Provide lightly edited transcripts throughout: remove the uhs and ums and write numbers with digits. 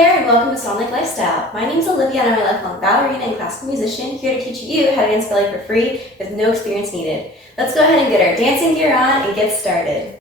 there, and welcome to Sonic Lifestyle. My name is Olivia and I'm a lifelong ballerina and classical musician here to teach you how to dance ballet for free with no experience needed. Let's go ahead and get our dancing gear on and get started.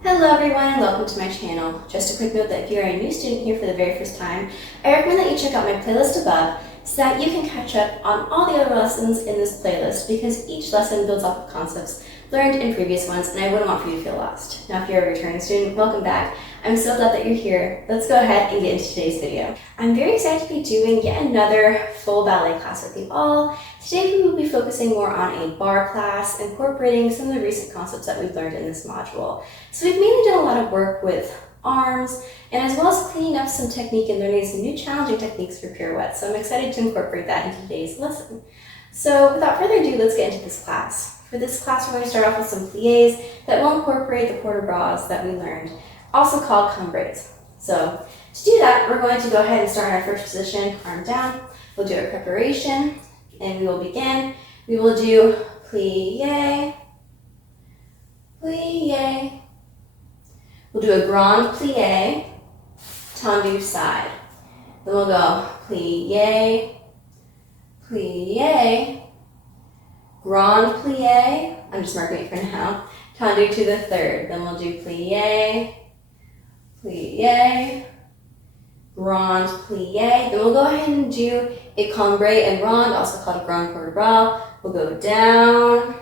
Hello everyone and welcome to my channel. Just a quick note that if you are a new student here for the very first time, I recommend that you check out my playlist above so that you can catch up on all the other lessons in this playlist because each lesson builds off of concepts learned in previous ones and I wouldn't want for you to feel lost. Now if you're a returning student, welcome back. I'm so glad that you're here. Let's go ahead and get into today's video. I'm very excited to be doing yet another full ballet class with you all. Today we will be focusing more on a bar class, incorporating some of the recent concepts that we've learned in this module. So we've mainly done a lot of work with arms, and as well as cleaning up some technique and learning some new challenging techniques for pirouettes. So I'm excited to incorporate that into today's lesson. So without further ado, let's get into this class. For this class, we're going to start off with some pliés that will incorporate the port de bras that we learned, also called cambrés. So to do that, we're going to go ahead and start in our first position, arm down. We'll do our preparation, and we will begin. We will do plié, plié. We'll do a grand plié, tendu side. Then we'll go plié, plié, grand plié. I'm just marking it for now. Tendu to the third. Then we'll do plié, plié, grand plié. Then we'll go ahead and do a cambré and rond, also called a grand port de bras. We'll go down,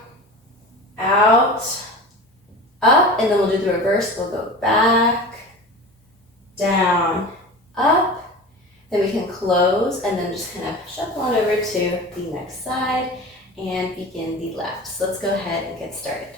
out, up, and then we'll do the reverse. We'll go back, down, up. Then we can close and then just kind of shuffle on over to the next side and begin the left. So let's go ahead and get started.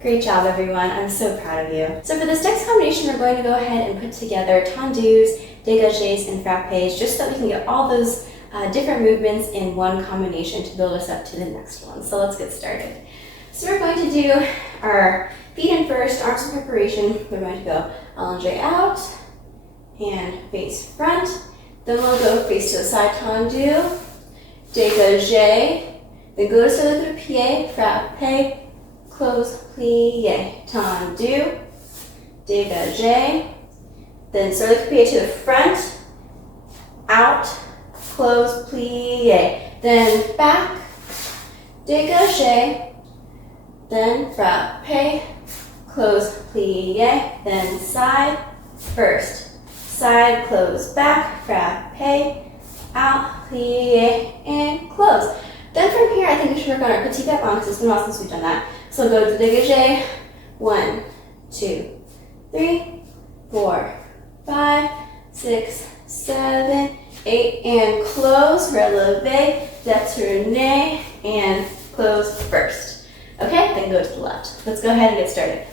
Great job, everyone. I'm so proud of you. So for this next combination, we're going to go ahead and put together tendus, dégaģés, and frappés, just so that we can get all those different movements in one combination to build us up to the next one. So let's get started. So we're going to do our feet in first, arms in preparation. We're going to go lunge out and face front. Then we'll go face to the side, tendu, dégaģé, then go to the pied, frappé, close, plié, tendu, dégaģé, then circle the pied to the front, out, close, plie, then back, dégagé, then frappé, close, plie, then side, first, side, close, back, frappé, out, plie, and close. Then from here, I think we should work on our petit devant because it's been a while since we've done that. So go to dégagé, 1, 2, 3, 4, 5, 6, 7, 8, and close, releve, détourner, and close first. Okay, then go to the left. Let's go ahead and get started.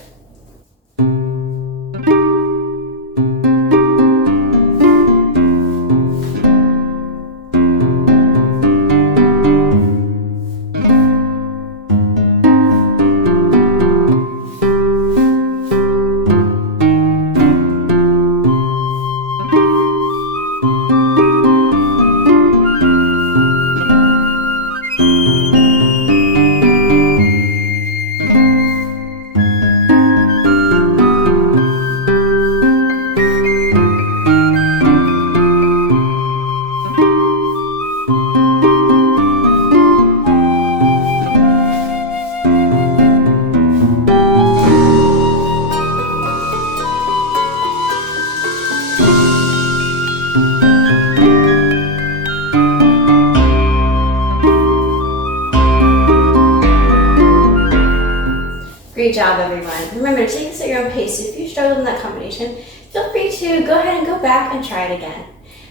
Great job, everyone. Remember to take this at your own pace, so if you struggled in that combination, feel free to go ahead and go back and try it again.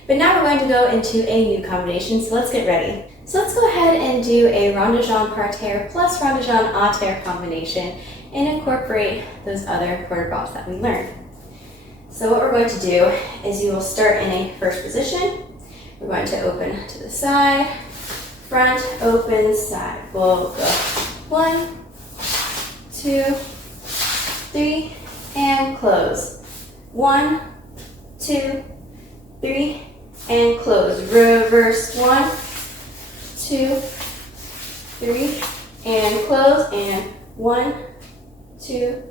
But now we're going to go into a new combination, so let's get ready. So let's go ahead and do a Rond de Jambe par terre plus Rond de Jambe à terre combination and incorporate those other quarter bras that we learned. So what we're going to do is you will start in a first position. We're going to open to the side, front, open, side. We'll go 1, 2, 3, and close. 1, 2, 3, and close. Reverse 1, 2, 3, and close. And 1, 2,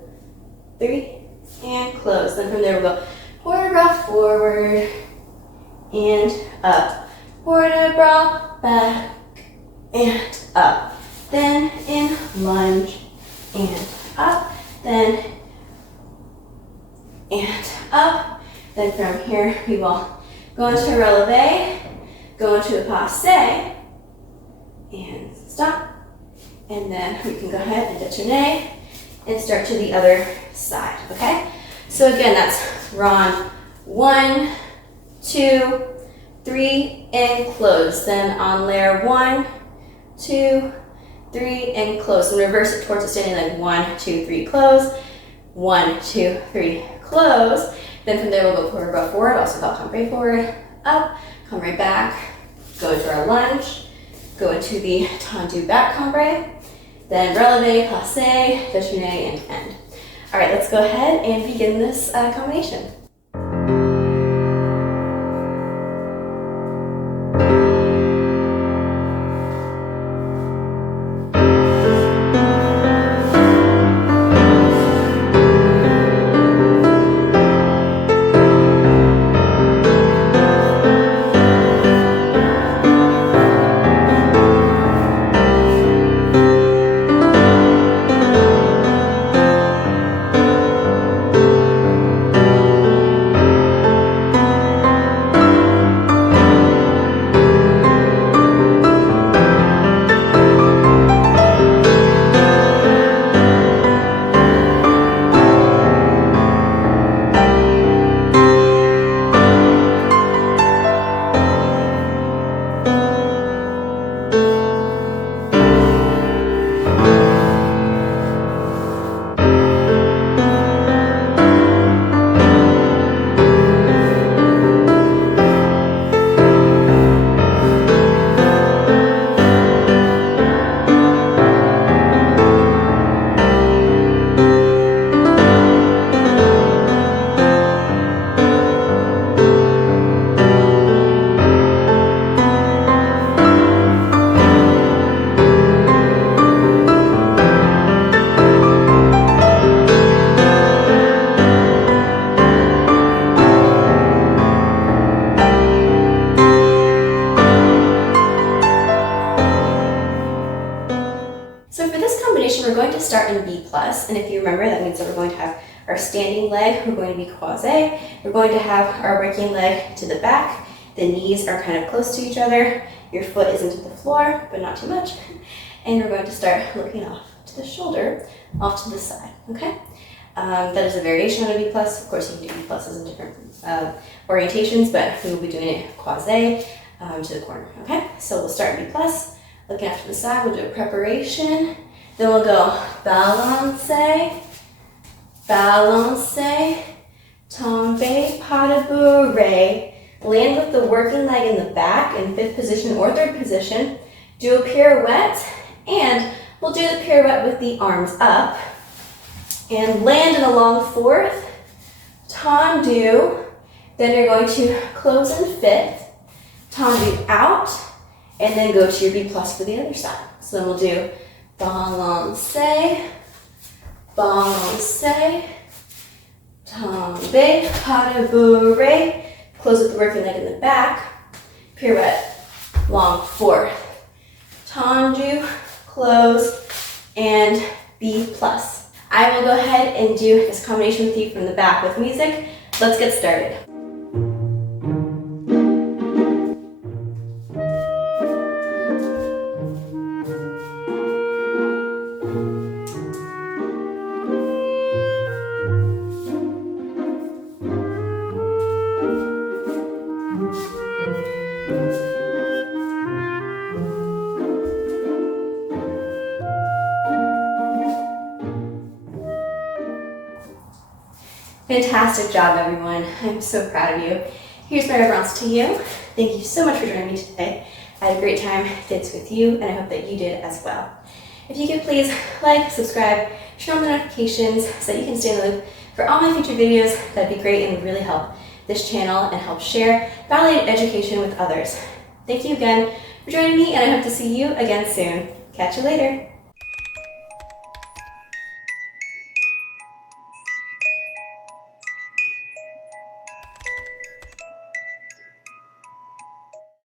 3, and close. Then from there we'll go quarter bras forward and up. Quarter bras back and up. Then in lunge and up, then and up. Then from here we will go into a releve, go into a passe, and stop. And then we can go ahead and détourner and start to the other side, okay? So again, that's rond 1, 2, 3, and close. Then on layer 1, 2, 3, and close. And reverse it towards the standing leg. 1, 2, 3, close. 1, 2, 3, close. Then from there we'll go quarter bras forward, also called cambré forward, up, cambré back, go into our lunge, go into the tendu back cambré, then releve, passe, détourner, and end. All right, let's go ahead and begin this combination. coordination, we're going to start in B+, and if you remember, that means that we're going to have our standing leg, we're going to be croisé, we're going to have our working leg to the back, the knees are kind of close to each other, your foot is into the floor, but not too much, and we're going to start looking off to the shoulder, off to the side, okay? That is a variation on a B+. Of course, you can do B+s in different orientations, but we will be doing it croisé to the corner, okay? So we'll start in B+, looking off to the side, we'll do a preparation, then we'll go balancé, balancé, tombe, pas de bourrée, land with the working leg in the back in 5th position or 3rd position, do a pirouette, and we'll do the pirouette with the arms up, and land in a long 4th, tendu, then you're going to close in 5th, tendu out, and then go to your B+ for the other side. So then we'll do balancé, balancé, tombe, pas de bourrée, close with the working leg in the back, pirouette, long 4th, tendu, close, and B+. I will go ahead and do this combination with you from the back with music. Let's get started. Fantastic job, everyone. I'm so proud of you. Here's my reverence to you. Thank you so much for joining me today. I had a great time dancing with you, and I hope that you did as well. If you could please like, subscribe, turn on the notifications so that you can stay in the loop for all my future videos, that'd be great and would really help this channel and help share ballet education with others. Thank you again for joining me, and I hope to see you again soon. Catch you later.